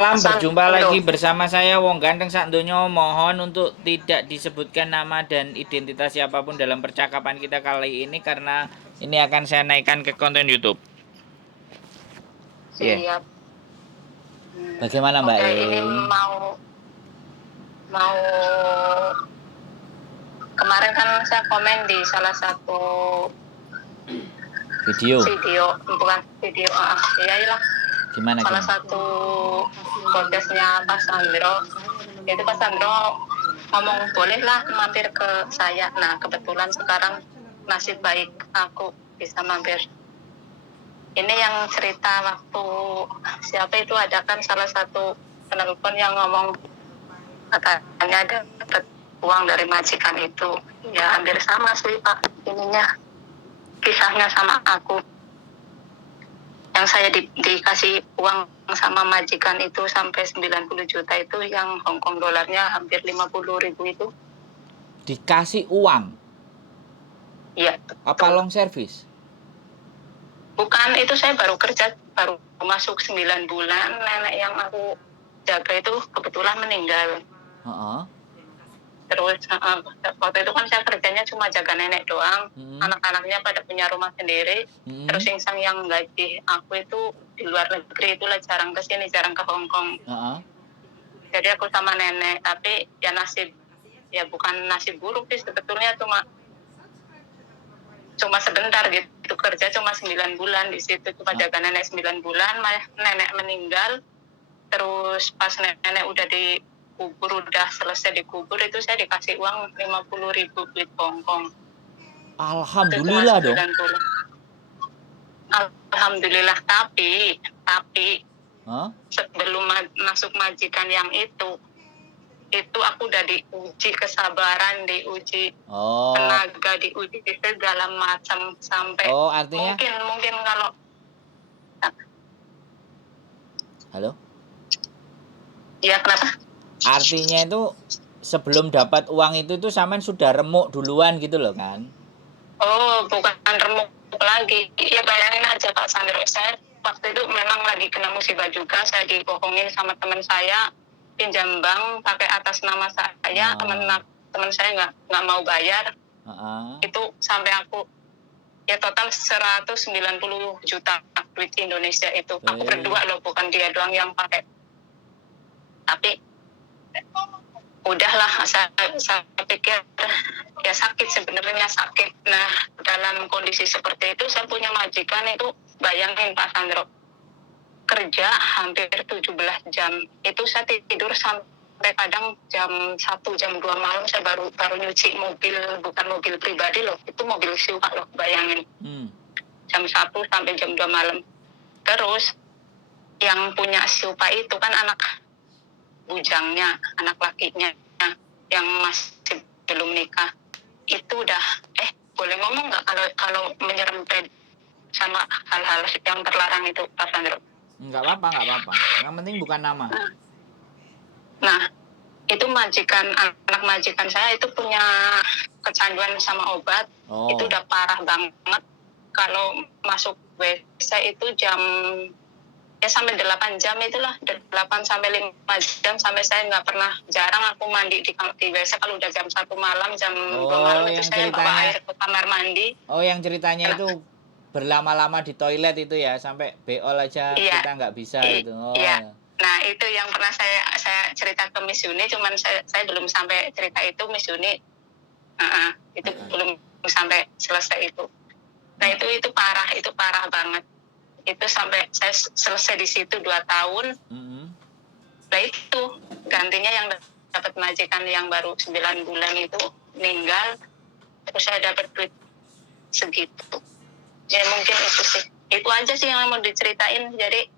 berjumpa Sandro. lagi bersama saya Wong Ganteng Sakdonyo. Mohon untuk tidak disebutkan nama dan identitas siapapun dalam percakapan kita kali ini karena ini akan saya naikkan ke konten YouTube. Ya, yeah. Siap. Bagaimana Mbak Oke, E? ini mau kemarin kan saya komen di salah satu Video. bukan video, iyalah. Gimana Salah gimana? satu podcastnya Pak Sandro. Itu Pak Sandro ngomong bolehlah mampir ke saya. Nah, kebetulan sekarang nasib baik aku bisa mampir. Ini yang cerita waktu siapa itu ada kan salah satu penelpon yang ngomong katanya dapat uang dari majikan itu. Ya hampir sama sih Pak ininya kisahnya sama aku. Yang saya dikasih uang sama majikan itu sampai 90 juta itu yang Hongkong dolarnya hampir 50.000 itu. Dikasih uang? Iya. Apa long service? Bukan, itu saya baru kerja, baru masuk 9 bulan. Nenek yang aku jaga itu kebetulan meninggal. Terus waktu itu kan saya kerjanya cuma jaga nenek doang. Anak-anaknya pada punya rumah sendiri. Terus yang gaji aku itu di luar negeri, itulah jarang kesini, jarang ke Hongkong. Jadi aku sama nenek, tapi ya bukan nasib buruk sih sebetulnya, cuma sebentar gitu, kerja cuma 9 bulan di situ, cuma jaga nenek 9 bulan. Nenek meninggal, terus pas nenek udah selesai dikubur itu saya dikasih uang 50.000 duit Hongkong. Alhamdulillah dong. Alhamdulillah, tapi sebelum masuk majikan yang itu aku udah diuji kesabaran, diuji tenaga, diuji segala macam sampai artinya mungkin kalau halo? Ya, kenapa? Artinya itu sebelum dapat uang itu sampean sudah remuk duluan gitu loh kan? Oh, bukan remuk lagi. Ya bayangin aja Pak Sandro, saya waktu itu memang lagi kena musibah juga. Saya dibohongin sama teman saya, pinjam bank pakai atas nama saya. Teman saya nggak mau bayar. Itu sampai aku ya total 190 juta duit Indonesia itu. Aku berdua loh, bukan dia doang yang pakai. Tapi udahlah, saya pikir ya sakit, sebenarnya sakit. Nah, dalam kondisi seperti itu saya punya majikan itu, bayangin Pak Sandro, kerja hampir 17 jam. Itu saya tidur sampai kadang jam 1, jam 2 malam saya baru nyuci mobil, bukan mobil pribadi loh, itu mobil sewa loh, bayangin. Jam 1 sampai jam 2 malam. Terus yang punya Siupa itu kan anak bujangnya, anak lakinya yang masih belum nikah. Itu udah boleh ngomong nggak kalau menyerempet sama hal-hal yang terlarang itu Pak Sandro? Nggak apa-apa. Yang penting bukan nama. Nah, itu anak majikan saya itu punya kecanduan sama obat. Itu udah parah banget. Kalau masuk WC itu sampai 8 jam itulah, 8 sampai 5 jam, sampai saya nggak pernah, jarang aku mandi di WC kalau udah jam 1 malam, jam 2 malam itu saya bawa air ke kamar mandi. Yang ceritanya itu berlama-lama di toilet itu ya, sampai beol aja kita nggak bisa itu. Iya. Nah, itu yang pernah saya cerita ke Miss Yuni, cuman saya belum sampai cerita itu Miss Yuni. Itu belum sampai selesai itu. Nah, itu parah banget. Itu sampai saya selesai di situ 2 tahun. Nah, itu gantinya yang dapat majikan yang baru 9 bulan itu meninggal, terus saya dapat duit segitu. Ya mungkin itu sih. Itu aja sih yang mau diceritain. Jadi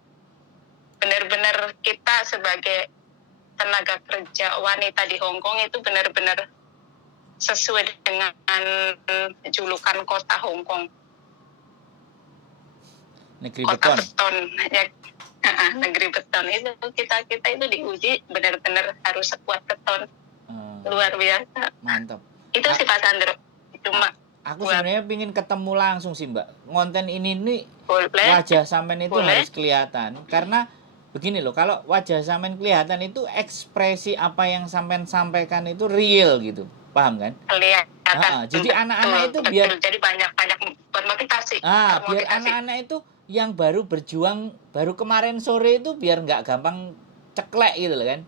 benar-benar kita sebagai tenaga kerja wanita di Hongkong itu benar-benar sesuai dengan julukan kota Hongkong. Negeri kota beton. Ya, negeri beton itu kita itu diuji benar-benar harus sekuat beton. Luar biasa. Mantap. Itu sih Pak Sandro. Cuma aku sebenarnya pingin ketemu langsung sih Mbak. Konten ini nih wajah sampean itu harus kelihatan, karena begini loh, kalau wajah sampean kelihatan itu ekspresi apa yang sampean sampaikan itu real gitu, paham kan? Kelihatan. Jadi Betul, anak-anak itu betul. biar Jadi banyak bermotivasi, biar termotivasi. anak-anak itu yang baru berjuang baru kemarin sore itu biar nggak gampang ceklek gitu loh kan.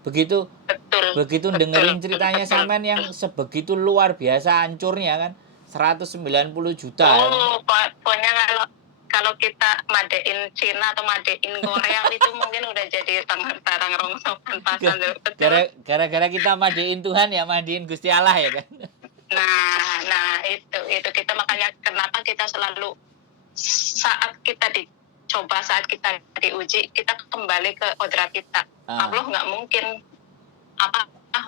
Begitu Betul, begitu betul, dengerin ceritanya betul. sampean yang sebegitu luar biasa hancurnya kan, 190 juta ya kan. Oh, pokoknya kalau kalau kita madein Cina atau madein Korea itu mungkin udah jadi barang rongsokan pasar. Betul. Gara-gara kita madein Tuhan ya, madein Gusti Allah ya kan. Nah itu kita makanya kenapa kita selalu saat kita dicoba, saat kita diuji, kita kembali ke kodrat kita. Allah nggak mungkin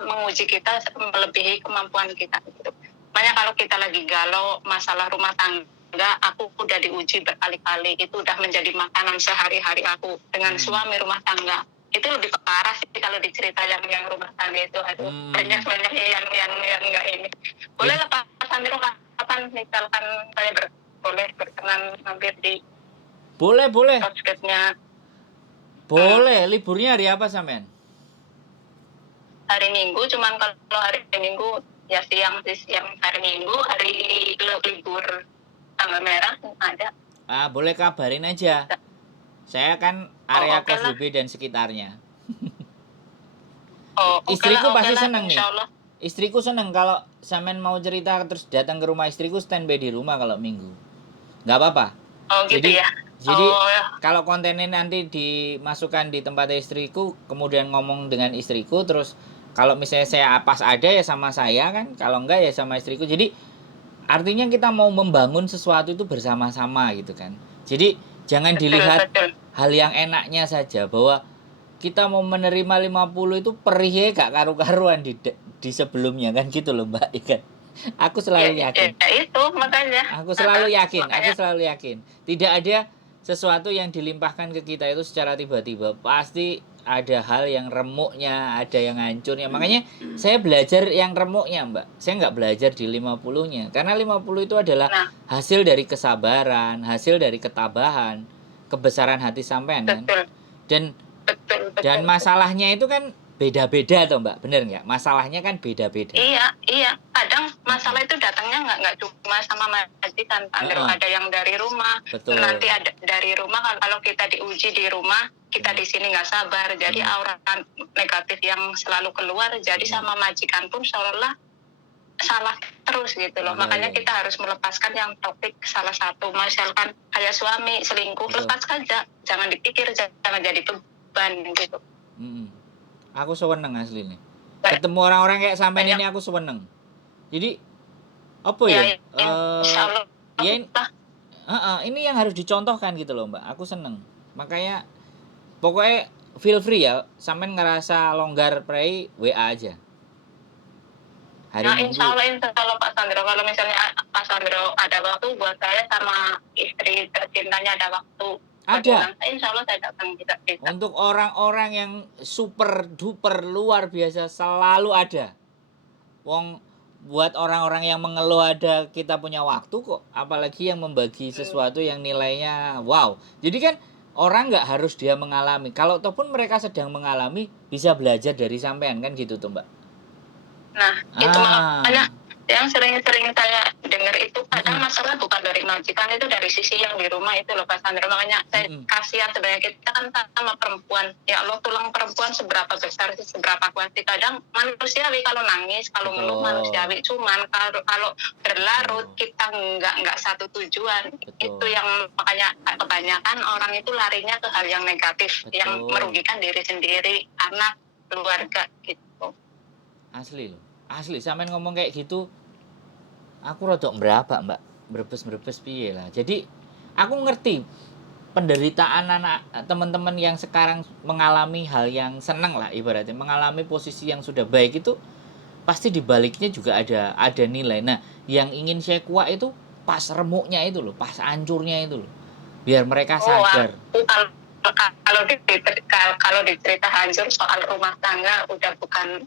menguji kita melebihi kemampuan kita gitu. Makanya kalau kita lagi galau masalah rumah tangga, aku udah diuji berkali-kali, itu udah menjadi makanan sehari-hari aku dengan suami rumah tangga. Itu lebih parah sih kalau dicerita yang rumah tangga itu. Aduh, banyak yang nggak ini. Boleh lah Pak Sandro, kapan misalkan saya boleh berkenan mampir di Boleh. podcast-nya. Boleh, liburnya hari apa sampean? Hari Minggu, cuman kalau hari Minggu ya siang hari Minggu, hari libur tanggal merah ada. Boleh kabarin aja. Saya kan area Okay KSDB dan sekitarnya. Istriku pasti seneng nih. Insyaallah. Istriku seneng kalau sampean mau cerita terus datang ke rumah istriku, standby di rumah kalau Minggu. Nggak apa-apa. Gitu ya. Jadi kalau kontennya nanti dimasukkan di tempat istriku, kemudian ngomong dengan istriku, terus kalau misalnya saya pas ada ya sama saya kan, kalau enggak ya sama istriku. Jadi artinya kita mau membangun sesuatu itu bersama-sama gitu kan. Jadi jangan dilihat hal yang enaknya saja, bahwa kita mau menerima 50 itu perihnya gak karu-karuan di sebelumnya kan gitu loh Mbak ikan. Aku selalu yakin. Itu makanya. Aku selalu yakin. Tidak ada sesuatu yang dilimpahkan ke kita itu secara tiba-tiba. Pasti ada hal yang remuknya, ada yang hancurnya. Makanya saya belajar yang remuknya, Mbak. Saya nggak belajar di 50-nya. Karena 50 itu adalah hasil dari kesabaran, hasil dari ketabahan, kebesaran hati sampean kan. Dan masalahnya itu kan beda-beda toh Mbak, bener nggak? Masalahnya kan beda-beda. Iya. Kadang masalah itu datangnya nggak cuma sama majikan, ada yang dari rumah. Betul. Nanti ada dari rumah, kalau kita diuji di rumah, kita di sini nggak sabar, jadi aura negatif yang selalu keluar, jadi sama majikan pun seolah salah terus gitu loh. Makanya kita harus melepaskan yang topik salah satu. Misalkan kayak suami selingkuh, lepas saja, jangan dipikir, jangan jadi beban gitu. Aku seneng asli nih. Ketemu orang-orang kayak sampean ini aku seneng. Jadi apa ya? Ini yang harus dicontohkan gitu loh Mbak. Aku seneng. Makanya pokoknya feel free ya. Sampean ngerasa longgar prei WA aja. Insya Allah Pak Sandro. Kalau misalnya Pak Sandro ada waktu buat saya sama istri tercintanya ada waktu. Ada. Insya Allah saya datang kita. Untuk orang-orang yang super duper luar biasa selalu ada. Buat orang-orang yang mengeluh ada kita punya waktu kok. Apalagi yang membagi sesuatu yang nilainya wow. Jadi kan orang nggak harus dia mengalami. Kalau ataupun mereka sedang mengalami, bisa belajar dari sampean kan gitu tuh Mbak. Nah itu makanya yang sering-sering saya dengar itu kadang masalah bukan dari majikan, itu dari sisi yang di rumah itu loh Pak Sandro. Makanya saya kasihan sebenarnya, kita kan sama perempuan, ya Allah, tulang perempuan seberapa besar sih, seberapa kuat sih. Kadang manusiawi kalau nangis, kalau ngeluh manusiawi, cuman kalau berlarut kita nggak satu tujuan. Itu yang makanya kebanyakan orang itu larinya ke hal yang negatif. Yang merugikan diri sendiri, anak, keluarga gitu. Asli loh, asli sampean ngomong kayak gitu aku rodok berapa Mbak, berbes piye lah. Jadi aku ngerti penderitaan anak teman-teman yang sekarang mengalami hal yang senang lah, ibaratnya mengalami posisi yang sudah baik itu pasti dibaliknya juga ada nilai. Nah yang ingin saya kuat itu pas remuknya itu loh, pas hancurnya itu loh, biar mereka sadar. Kalau dicerita hancur soal rumah tangga udah bukan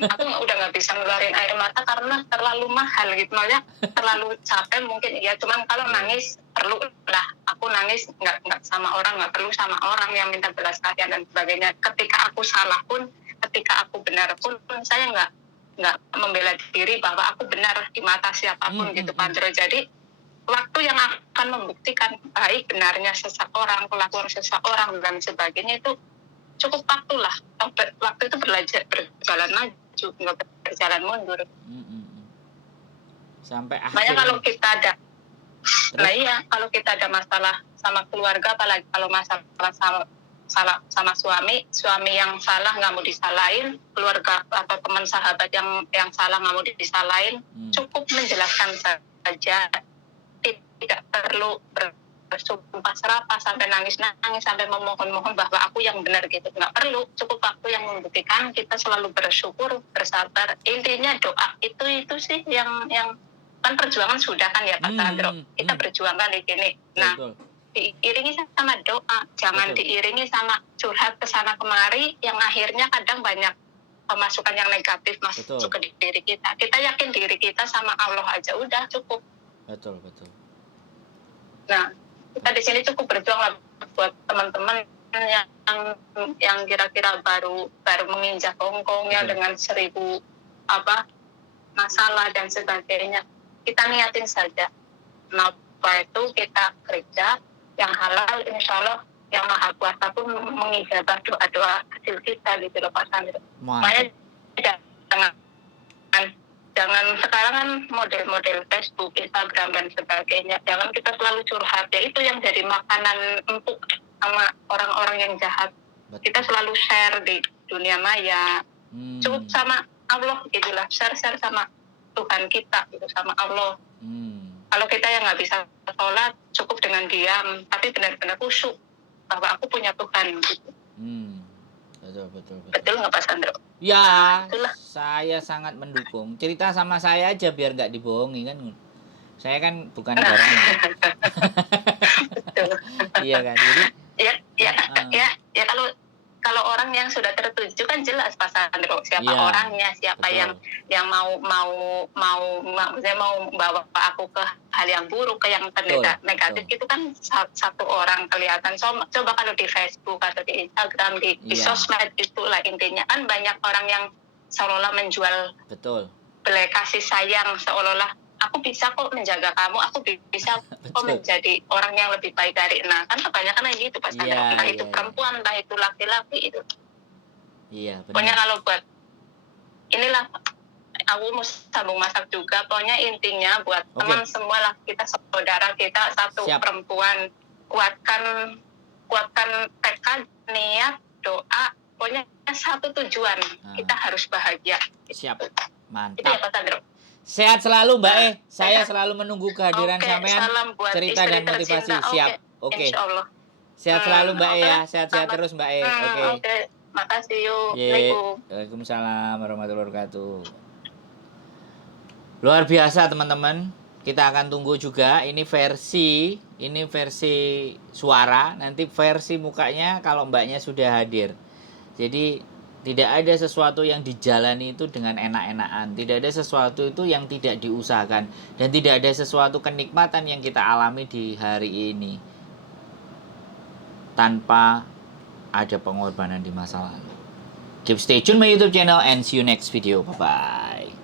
aku udah nggak bisa ngeluarin air mata karena terlalu mahal gitu, makanya terlalu capek mungkin ya. Cuman kalau nangis perlu lah aku nangis nggak sama orang, nggak perlu sama orang yang minta belas kasihan dan sebagainya. Ketika aku salah pun, ketika aku benar pun, saya nggak membela diri bahwa aku benar di mata siapapun gitu Pak Andro. Jadi waktu yang akan membuktikan baik benarnya seseorang, kelakuan seseorang dan sebagainya itu cukup waktu lah. Waktu itu berjalan maju, nggak berjalan mundur. Sampai Makanya akhirnya. kalau kita ada, nah iya, kalau kita ada masalah sama keluarga, apalagi kalau masalah sama suami yang salah nggak mau disalahin, keluarga atau teman sahabat yang salah nggak mau disalahin, cukup menjelaskan saja, tidak perlu bersumpah serapah sampai nangis sampai memohon bahwa aku yang benar gitu, nggak perlu. Cukup waktu yang membuktikan. Kita selalu bersyukur, bersabar, intinya doa itu sih yang kan perjuangan sudah kan ya Pak Sandro, kita berjuangkan di sini. Nah, diiringi sama doa, jangan diiringi sama curhat kesana kemari yang akhirnya kadang banyak pemasukan yang negatif masuk ke diri kita. Kita yakin diri kita sama Allah aja udah cukup. Betul. Nah, kita di sini cukup berjuang lah buat teman-teman yang kira-kira baru menginjak hongkongnya dengan 1000 masalah dan sebagainya. Kita niatin saja. Kenapa itu kita kerja yang halal, insya Allah yang Maha Kuasa pun mengijabah doa-doa kecil kita gitu loh Pak Sandro. Makanya jangan sekarang kan model-model Facebook, Instagram dan sebagainya. Jangan kita selalu curhat. Ya itu yang jadi makanan empuk sama orang-orang yang jahat. Betul. Kita selalu share di dunia maya. Cukup sama Allah gitulah, share sama Tuhan kita gitu, sama Allah. Kalau kita yang nggak bisa sholat, cukup dengan diam, tapi benar-benar khusyuk bahwa aku punya Tuhan gitu. Betul nggak Pak Sandro? Ya, saya sangat mendukung. Cerita sama saya aja biar nggak dibohongi kan. Saya kan bukan orang. Iya kan. Jadi ya kalau orang yang sudah tertuju kan jelas Pak Sandro siapa orangnya, siapa yang mau bawa aku ke hal yang buruk, ke yang negatif. Itu kan satu orang kelihatan. Coba kalau di Facebook atau di Instagram, di sosmed, itulah intinya kan banyak orang yang seolah-olah menjual belai kasih sayang, seolah-olah aku bisa kok menjaga kamu, aku bisa kok menjadi orang yang lebih baik dari. Nah kan kebanyakan kayak gitu Pak Sandro, entah itu perempuan, entah itu laki-laki itu. Iya benar. Pokoknya kalau buat inilah, aku mau sambung masak juga. Pokoknya intinya buat teman semua lah, kita saudara kita satu. Siap. Perempuan, kuatkan tekad, niat, doa. Pokoknya satu tujuan, kita harus bahagia. Siap, mantap. Itu ya Pak Sandro. Sehat selalu Mbak saya selalu menunggu kehadiran sampean, cerita dan motivasi. Siap. Oke. Sehat selalu Mbak ya, sehat-sehat terus Mbak Oke. Makasih yuk. Assalamualaikum. Waalaikumsalam warahmatullahi wabarakatuh. Luar biasa teman-teman. Kita akan tunggu juga ini versi suara, nanti versi mukanya kalau Mbaknya sudah hadir. Jadi tidak ada sesuatu yang dijalani itu dengan enak-enakan. Tidak ada sesuatu itu yang tidak diusahakan. Dan tidak ada sesuatu kenikmatan yang kita alami di hari ini tanpa ada pengorbanan di masa lalu. Keep stay tune my YouTube channel and see you next video. Bye-bye.